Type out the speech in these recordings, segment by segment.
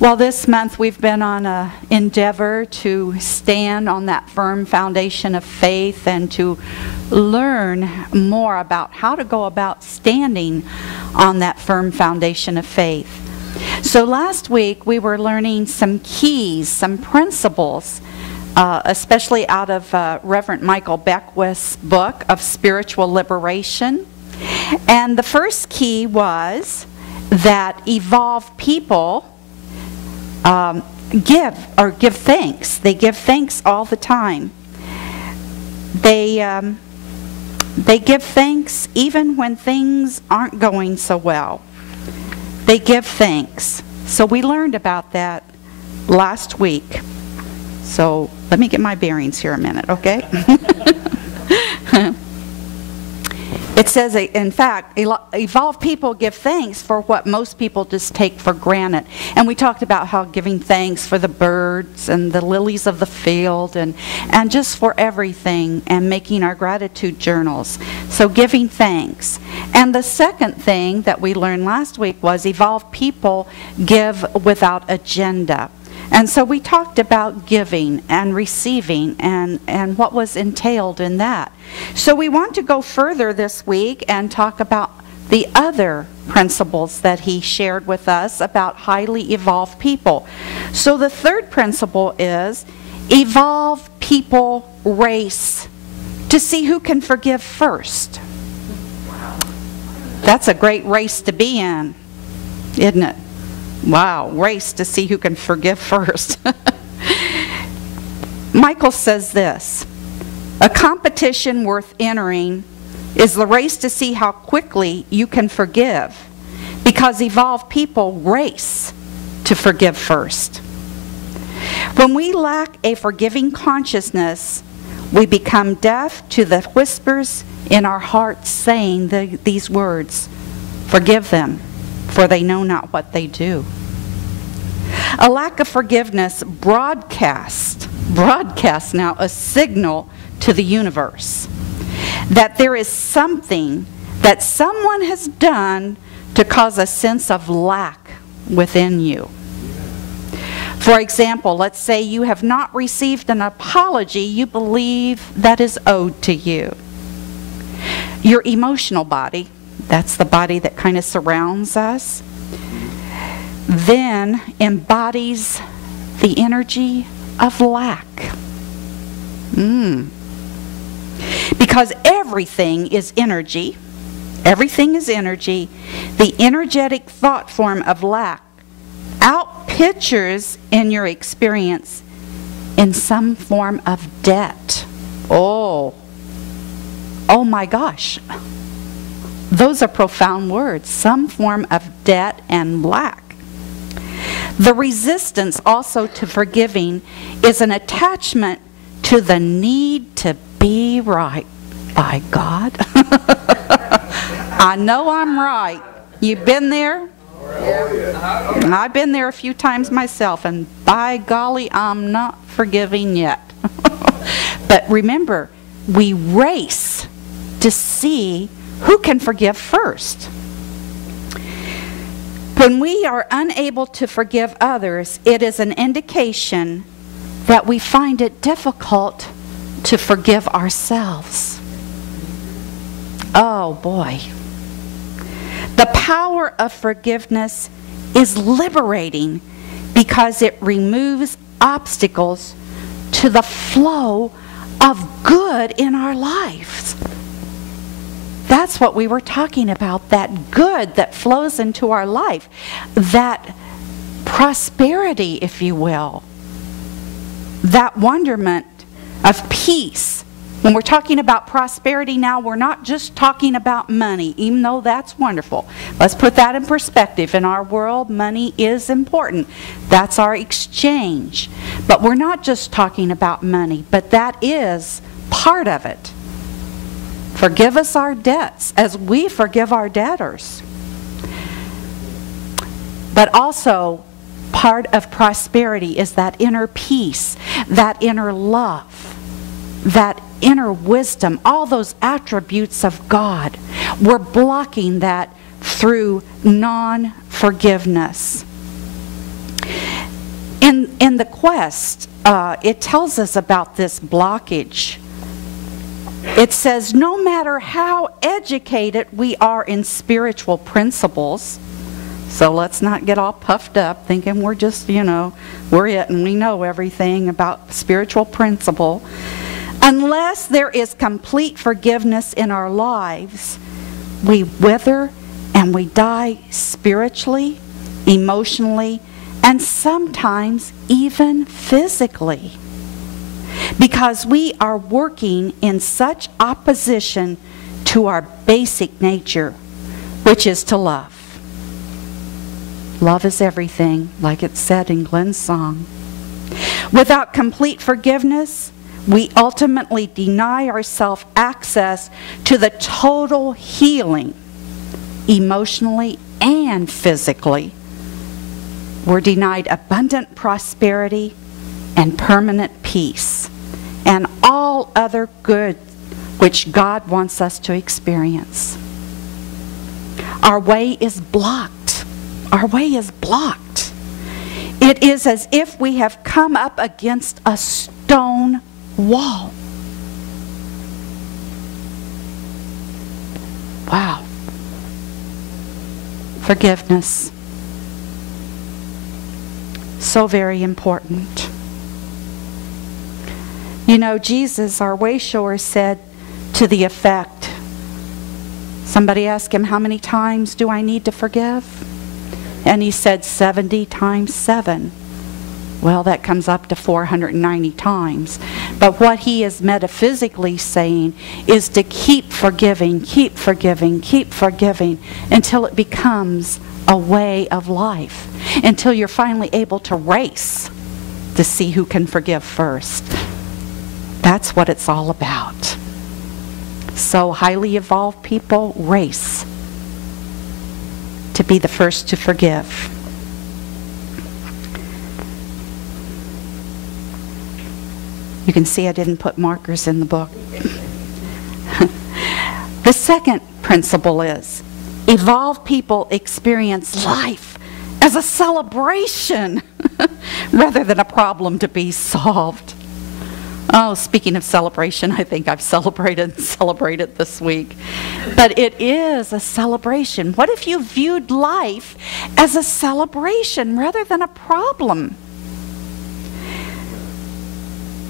Well, this month we've been on an endeavor to stand on that firm foundation of faith and to learn more about how to go about standing on that firm foundation of faith. So last week we were learning some keys, some principles, especially out of Reverend Michael Beckwith's book of Spiritual Liberation. And the first key was that evolved people give thanks. They give thanks all the time. They give thanks even when things aren't going so well. They give thanks. So we learned about that last week. So let me get my bearings here a minute, okay? It says, in fact, evolved people give thanks for what most people just take for granted. And we talked about how giving thanks for the birds and the lilies of the field and just for everything, and making our gratitude journals. So giving thanks. And the second thing that we learned last week was evolved people give without agenda. And so we talked about giving and receiving and what was entailed in that. So we want to go further this week and talk about the other principles that he shared with us about highly evolved people. So the third principle is evolved people race to see who can forgive first. That's a great race to be in, isn't it? Wow, race to see who can forgive first. Michael says this, a competition worth entering is the race to see how quickly you can forgive, because evolved people race to forgive first. When we lack a forgiving consciousness, we become deaf to the whispers in our hearts saying these words, forgive them, for they know not what they do. A lack of forgiveness broadcasts now a signal to the universe that there is something that someone has done to cause a sense of lack within you. For example, let's say you have not received an apology you believe that is owed to you. Your emotional body, that's the body that kind of surrounds us, then embodies the energy of lack. Because everything is energy. Everything is energy. The energetic thought form of lack outpictures in your experience in some form of debt. Oh my gosh. Those are profound words. Some form of debt and lack. The resistance also to forgiving is an attachment to the need to be right by God. I know I'm right. You've been there? I've been there a few times myself, and by golly, I'm not forgiving yet. But remember, we race to see who can forgive first. When we are unable to forgive others, it is an indication that we find it difficult to forgive ourselves. Oh boy. The power of forgiveness is liberating because it removes obstacles to the flow of good in our lives. That's what we were talking about, that good that flows into our life, that prosperity, if you will, that wonderment of peace. When we're talking about prosperity now, we're not just talking about money, even though that's wonderful. Let's put that in perspective. In our world, money is important. That's our exchange. But we're not just talking about money, but that is part of it. Forgive us our debts as we forgive our debtors. But also, part of prosperity is that inner peace, that inner love, that inner wisdom, all those attributes of God. We're blocking that through non-forgiveness. In the quest, it tells us about this blockage. It says, no matter how educated we are in spiritual principles, so let's not get all puffed up thinking we're just, we're it and we know everything about spiritual principle. Unless there is complete forgiveness in our lives, we wither and we die spiritually, emotionally, and sometimes even physically. Because we are working in such opposition to our basic nature, which is to love. Love is everything, like it said in Glenn's song. Without complete forgiveness, we ultimately deny ourselves access to the total healing, emotionally and physically. We're denied abundant prosperity and permanent peace and all other good which God wants us to experience. Our way is blocked. Our way is blocked. It is as if we have come up against a stone wall. Wow. Forgiveness. So very important. Jesus, our way shower, said to the effect, somebody asked him, how many times do I need to forgive? And he said 70 times 7. Well, that comes up to 490 times. But what he is metaphysically saying is to keep forgiving, keep forgiving, keep forgiving until it becomes a way of life. Until you're finally able to race to see who can forgive first. That's what it's all about. So highly evolved people race to be the first to forgive. You can see I didn't put markers in the book. The second principle is, evolved people experience life as a celebration rather than a problem to be solved. Oh, speaking of celebration, I think I've celebrated this week. But it is a celebration. What if you viewed life as a celebration rather than a problem?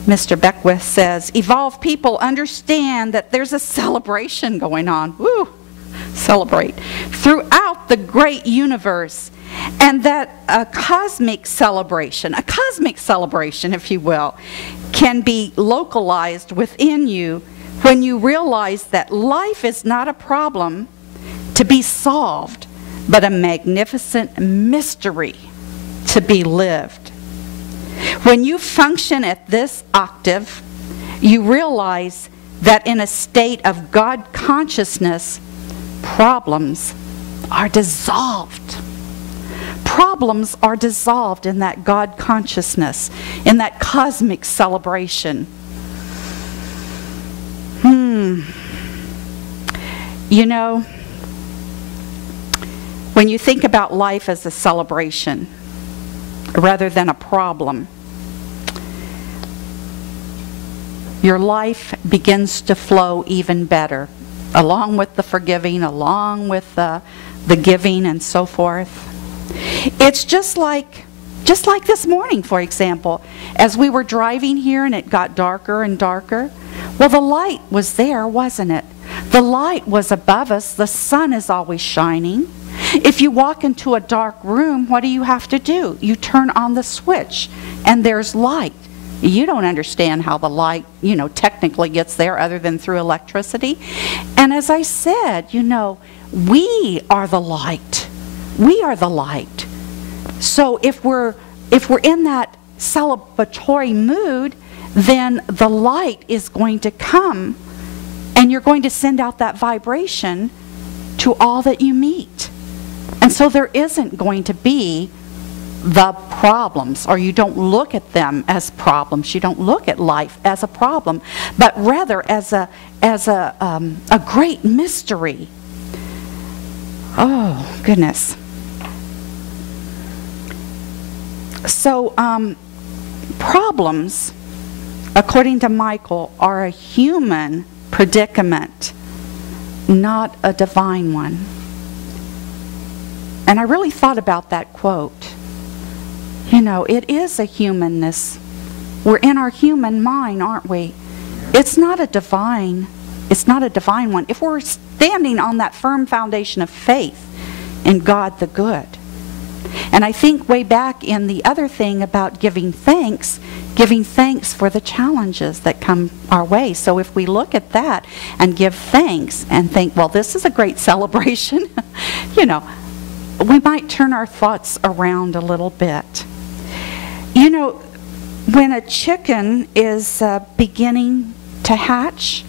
Mr. Beckwith says, evolved people understand that there's a celebration going on. Woo! Celebrate. Throughout the great universe. And that a cosmic celebration, if you will, can be localized within you when you realize that life is not a problem to be solved, but a magnificent mystery to be lived. When you function at this octave, you realize that in a state of God consciousness, problems are dissolved. Problems are dissolved in that God consciousness, in that cosmic celebration. When you think about life as a celebration rather than a problem, your life begins to flow even better, along with the forgiving, along with the giving and so forth. It's just like this morning, for example, as we were driving here and it got darker and darker. Well, the light was there, wasn't it? The light was above us. The sun is always shining. If you walk into a dark room, what do you have to do? You turn on the switch and there's light. You don't understand how the light, technically gets there other than through electricity. And as I said, we are the light. We are the light. So if we're in that celebratory mood, then the light is going to come and you're going to send out that vibration to all that you meet. And so there isn't going to be the problems, or you don't look at them as problems. You don't look at life as a problem, but rather as a great mystery. Oh, goodness. So, problems, according to Michael, are a human predicament, not a divine one. And I really thought about that quote. You know, it is a humanness. We're in our human mind, aren't we? It's not a divine one. If we're standing on that firm foundation of faith in God the good. And I think way back in the other thing about giving thanks for the challenges that come our way. So if we look at that and give thanks and think, well, this is a great celebration, you know, we might turn our thoughts around a little bit. You know, when a chicken is beginning to hatch,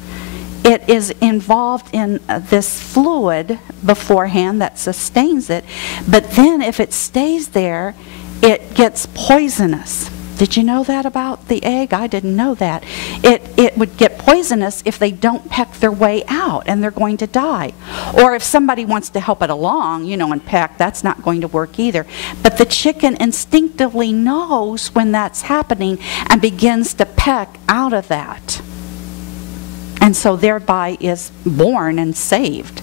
it is involved in this fluid beforehand that sustains it. But then if it stays there, it gets poisonous. Did you know that about the egg? I didn't know that. It would get poisonous if they don't peck their way out, and they're going to die. Or if somebody wants to help it along, you know, and peck, that's not going to work either. But the chicken instinctively knows when that's happening and begins to peck out of that. And so thereby is born and saved.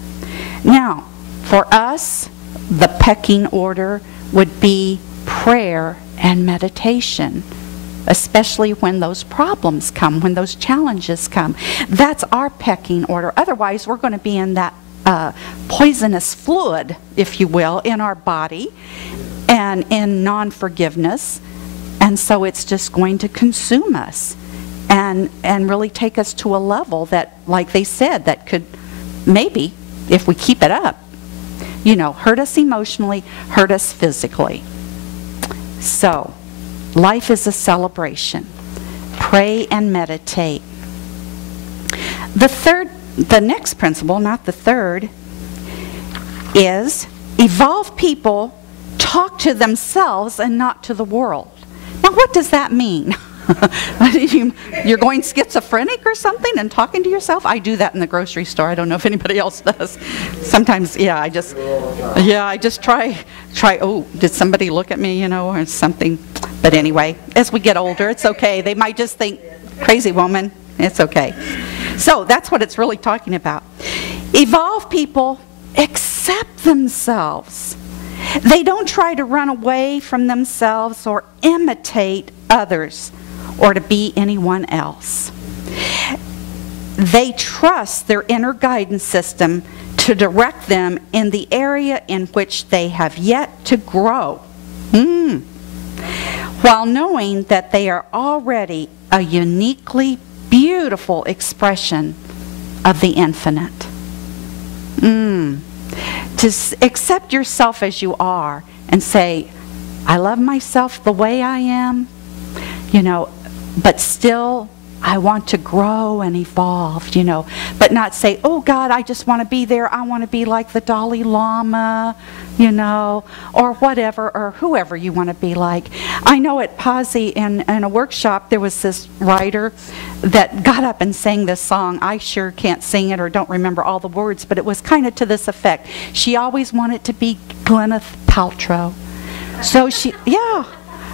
Now, for us, the pecking order would be prayer and meditation, especially when those problems come, when those challenges come. That's our pecking order. Otherwise, we're going to be in that poisonous fluid, if you will, in our body and in non-forgiveness. And so it's just going to consume us and really take us to a level that, like they said, that could maybe, if we keep it up, you know, hurt us emotionally, hurt us physically. So, life is a celebration. Pray and meditate. The next principle, not the third, is evolved people talk to themselves and not to the world. Now, what does that mean? You're going schizophrenic or something and talking to yourself? I do that in the grocery store. I don't know if anybody else does. Sometimes, yeah, I just try, oh, did somebody look at me, you know, or something. But anyway, as we get older, it's okay. They might just think, crazy woman, it's okay. So that's what it's really talking about. Evolved people accept themselves. They don't try to run away from themselves or imitate others or to be anyone else. They trust their inner guidance system to direct them in the area in which they have yet to grow, while knowing that they are already a uniquely beautiful expression of the infinite. To accept yourself as you are and say, I love myself the way I am, you know, but still I want to grow and evolve, you know, but not say, oh God, I just want to be there. I want to be like the Dalai Lama, you know, or whatever, or whoever you want to be like. I know at Pazzi in a workshop, there was this writer that got up and sang this song. I sure can't sing it or don't remember all the words, but it was kind of to this effect. She always wanted to be Gwyneth Paltrow. So she, yeah.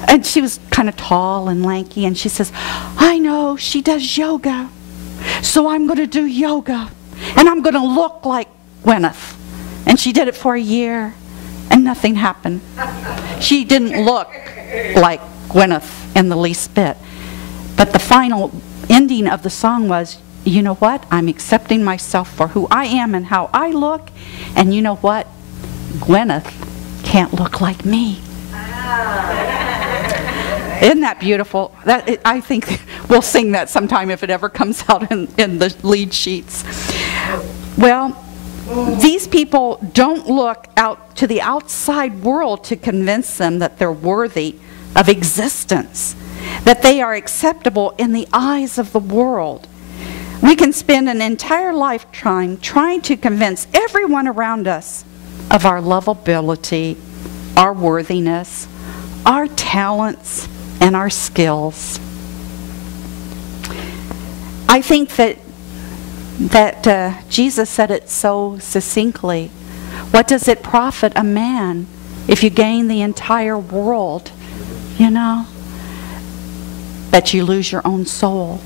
And she was kind of tall and lanky, and she says, I know she does yoga, so I'm going to do yoga, and I'm going to look like Gwyneth. And she did it for a year, and nothing happened. She didn't look like Gwyneth in the least bit. But the final ending of the song was, you know what? I'm accepting myself for who I am and how I look, and you know what? Gwyneth can't look like me. Isn't that beautiful? I think we'll sing that sometime if it ever comes out in the lead sheets. Well, these people don't look out to the outside world to convince them that they're worthy of existence, that they are acceptable in the eyes of the world. We can spend an entire lifetime trying to convince everyone around us of our lovability, our worthiness, our talents, and our skills. I think that Jesus said it so succinctly. What does it profit a man if you gain the entire world you know? But you lose your own soul.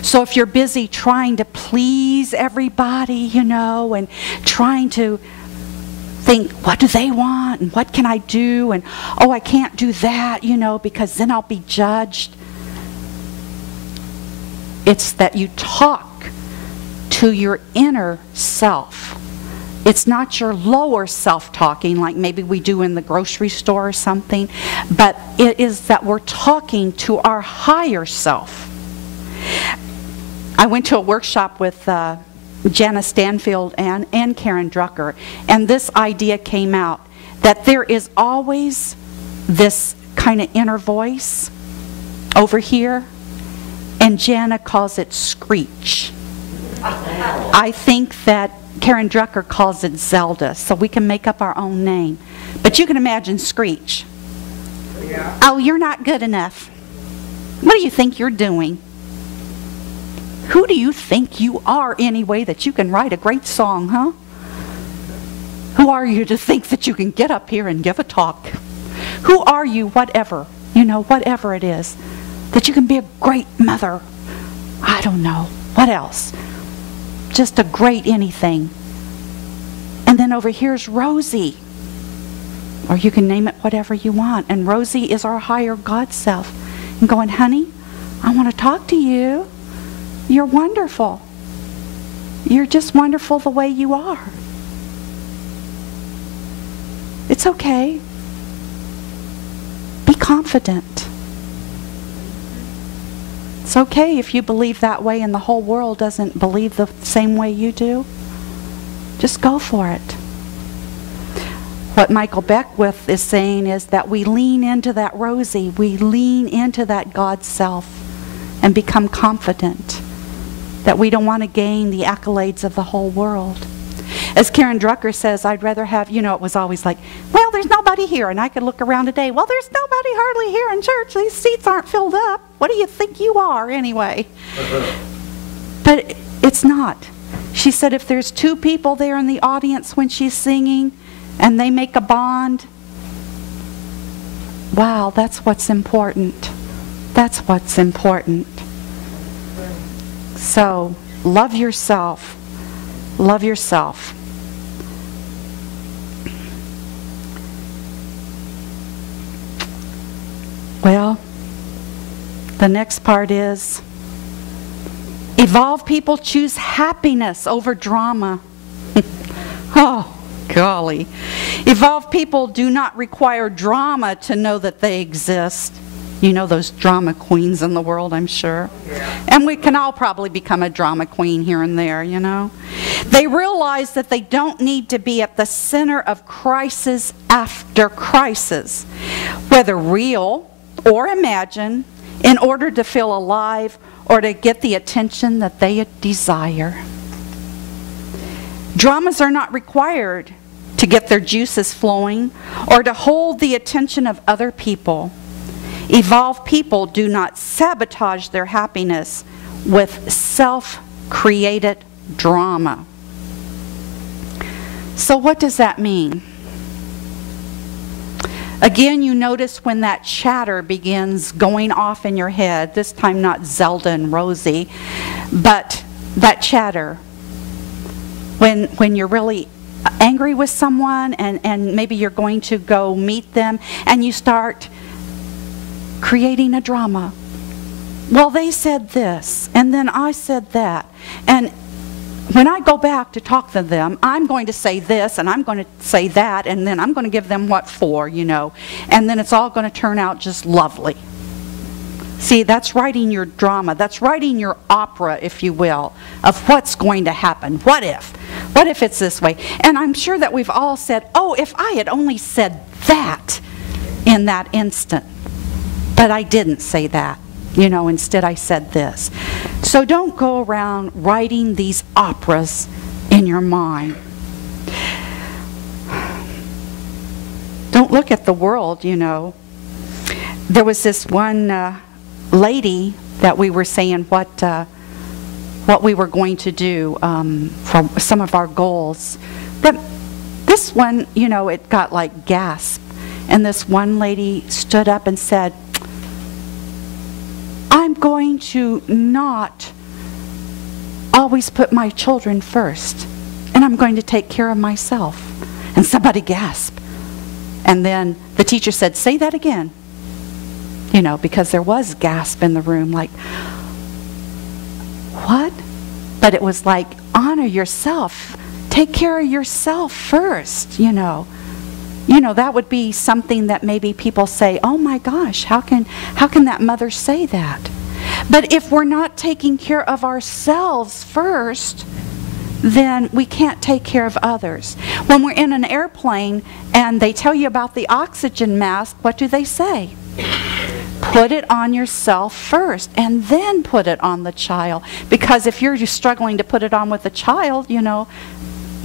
So if you're busy trying to please everybody, you know, and trying to think, what do they want, and what can I do, and oh, I can't do that, you know, because then I'll be judged. It's that you talk to your inner self. It's not your lower self talking like maybe we do in the grocery store or something, but it is that we're talking to our higher self. I went to a workshop with Jana Stanfield and Karen Drucker, and this idea came out that there is always this kind of inner voice over here, and Jana calls it screech. I think that Karen Drucker calls it Zelda, so we can make up our own name. But you can imagine screech. Yeah. Oh, you're not good enough. What do you think you're doing? Who do you think you are anyway that you can write a great song, huh? Who are you to think that you can get up here and give a talk? Who are you, whatever, you know, whatever it is, that you can be a great mother? I don't know. What else? Just a great anything. And then over here's Rosie. Or you can name it whatever you want. And Rosie is our higher God self. And going, honey, I want to talk to you. You're wonderful. You're just wonderful the way you are. It's okay. Be confident. It's okay if you believe that way and the whole world doesn't believe the same way you do. Just go for it. What Michael Beckwith is saying is that we lean into that Rosie, we lean into that God self and become confident that we don't want to gain the accolades of the whole world. As Karen Drucker says, I'd rather have, you know, it was always like, well, there's nobody here, and I could look around today, well, there's nobody hardly here in church, these seats aren't filled up. What do you think you are anyway? But it's not. She said if there's 2 people there in the audience when she's singing, and they make a bond, wow, that's what's important. That's what's important. So, love yourself. Love yourself. Well, the next part is, evolved people choose happiness over drama. Oh, golly. Evolved people do not require drama to know that they exist. You know those drama queens in the world, I'm sure. Yeah. And we can all probably become a drama queen here and there, you know. They realize that they don't need to be at the center of crisis after crisis, whether real or imagined, in order to feel alive or to get the attention that they desire. Dramas are not required to get their juices flowing or to hold the attention of other people. Evolved people do not sabotage their happiness with self-created drama. So what does that mean? Again, you notice when that chatter begins going off in your head, this time not Zelda and Rosie, but that chatter. When you're really angry with someone and maybe you're going to go meet them and you start creating a drama. Well, they said this, and then I said that. And when I go back to talk to them, I'm going to say this, and I'm going to say that, and then I'm going to give them what for, you know. And then it's all going to turn out just lovely. See, that's writing your drama. That's writing your opera, if you will, of what's going to happen. What if? What if it's this way? And I'm sure that we've all said, oh, if I had only said that in that instant. But I didn't say that. You know, instead I said this. So don't go around writing these operas in your mind. Don't look at the world, you know. There was this one lady that we were saying what we were going to do for some of our goals. But this one, you know, it got like gasp. And this one lady stood up and said, going to not always put my children first, and I'm going to take care of myself. And somebody gasped. And then the teacher said, say that again. You know, because there was gasp in the room, like, what? But it was like, honor yourself. Take care of yourself first, you know. You know, that would be something that maybe people say, oh my gosh, how can that mother say that? But if we're not taking care of ourselves first, then we can't take care of others. When we're in an airplane and they tell you about the oxygen mask, what do they say? Put it on yourself first and then put it on the child. Because if you're just struggling to put it on with a child, you know,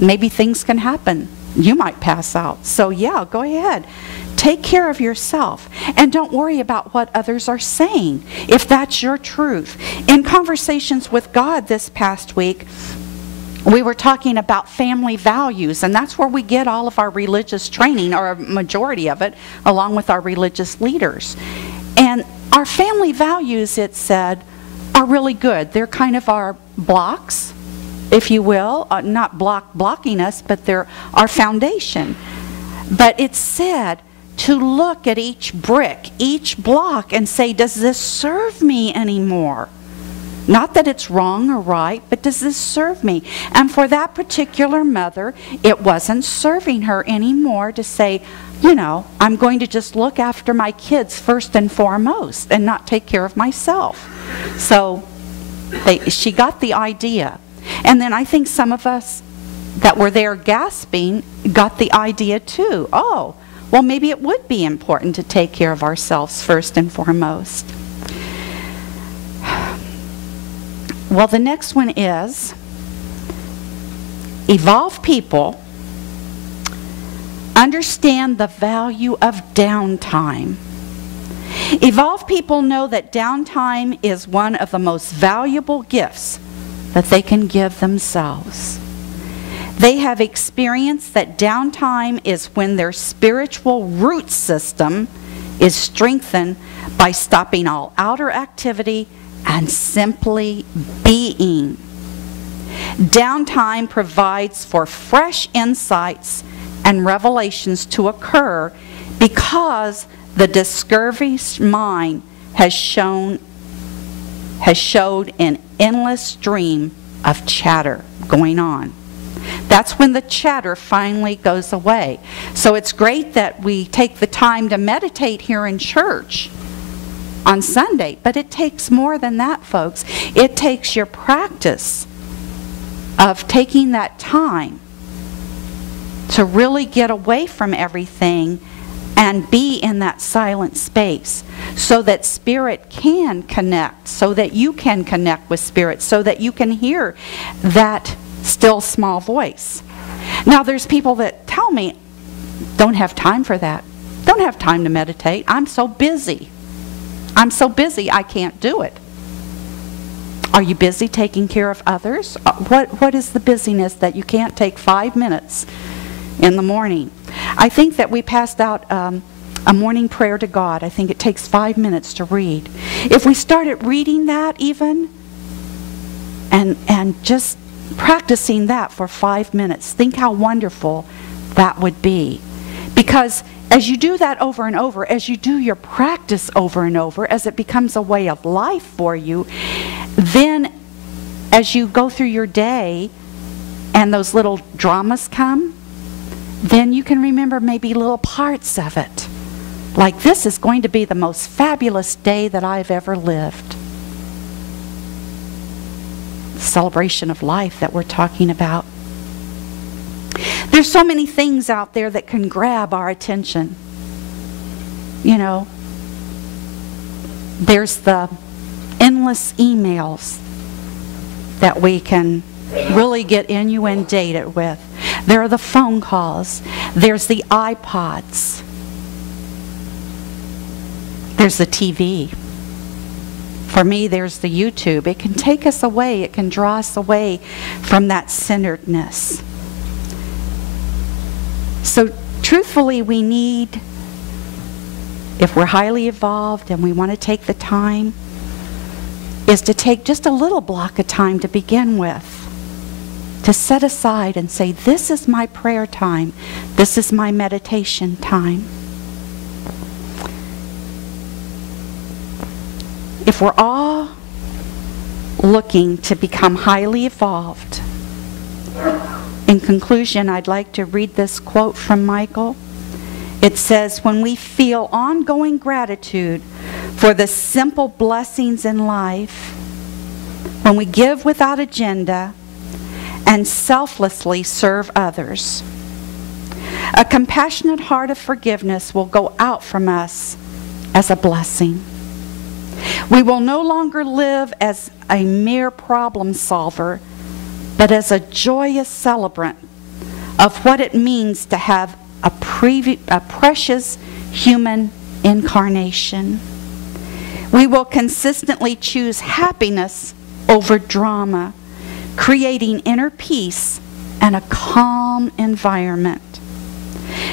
maybe things can happen. You might pass out. So yeah, go ahead. Take care of yourself. And don't worry about what others are saying, if that's your truth. In Conversations with God this past week, we were talking about family values, and that's where we get all of our religious training, or a majority of it, along with our religious leaders. And our family values, it said, are really good. They're kind of our blocks, if you will, not blocking us, but they're our foundation. But it said to look at each brick, each block, and say, does this serve me anymore? Not that it's wrong or right, but does this serve me? And for that particular mother, it wasn't serving her anymore to say, you know, I'm going to just look after my kids first and foremost and not take care of myself. So she got the idea. And then I think some of us that were there gasping got the idea too. Oh, well, maybe it would be important to take care of ourselves first and foremost. Well, the next one is, evolved people understand the value of downtime. Evolved people know that downtime is one of the most valuable gifts that they can give themselves. They have experienced that downtime is when their spiritual root system is strengthened by stopping all outer activity and simply being. Downtime provides for fresh insights and revelations to occur because the discouraged mind has showed an endless stream of chatter going on. That's when the chatter finally goes away. So it's great that we take the time to meditate here in church on Sunday, but it takes more than that, folks. It takes your practice of taking that time to really get away from everything and be in that silent space so that spirit can connect, so that you can connect with spirit, so that you can hear that still small voice. Now there's people that tell me, don't have time for that. Don't have time to meditate. I'm so busy. I'm so busy I can't do it. Are you busy taking care of others? What is the busyness that you can't take 5 minutes in the morning? I think that we passed out a morning prayer to God. I think it takes 5 minutes to read. If we started reading that even, and just practicing that for 5 minutes, think how wonderful that would be. Because as you do that over and over, as you do your practice over and over, as it becomes a way of life for you, then as you go through your day and those little dramas come, then you can remember maybe little parts of it. Like, this is going to be the most fabulous day that I've ever lived. Celebration of life that we're talking about. There's so many things out there that can grab our attention. You know, there's the endless emails that we can really get inundated with. There are the phone calls. There's the iPods. There's the TV. For me, there's the YouTube. It can take us away. It can draw us away from that centeredness. So truthfully, we need, if we're highly evolved and we want to take the time is to take just a little block of time to begin with, to set aside and say, this is my prayer time, this is my meditation time. If we're all looking to become highly evolved, in conclusion, I'd like to read this quote from Michael. It says, when we feel ongoing gratitude for the simple blessings in life, when we give without agenda and selflessly serve others, a compassionate heart of forgiveness will go out from us as a blessing. We will no longer live as a mere problem solver, but as a joyous celebrant of what it means to have a precious human incarnation. We will consistently choose happiness over drama, creating inner peace and a calm environment.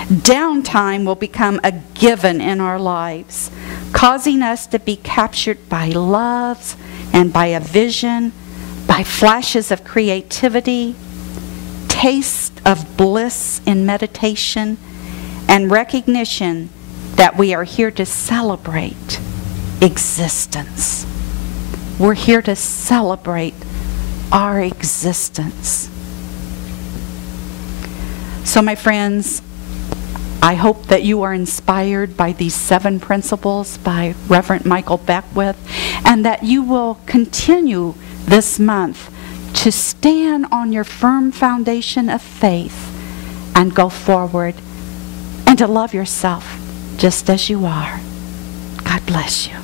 Downtime will become a given in our lives, causing us to be captured by loves and by a vision, by flashes of creativity, taste of bliss in meditation, and recognition that we are here to celebrate existence. We're here to celebrate our existence. So, my friends, I hope that you are inspired by these 7 principles by Reverend Michael Beckwith, and that you will continue this month to stand on your firm foundation of faith and go forward, and to love yourself just as you are. God bless you.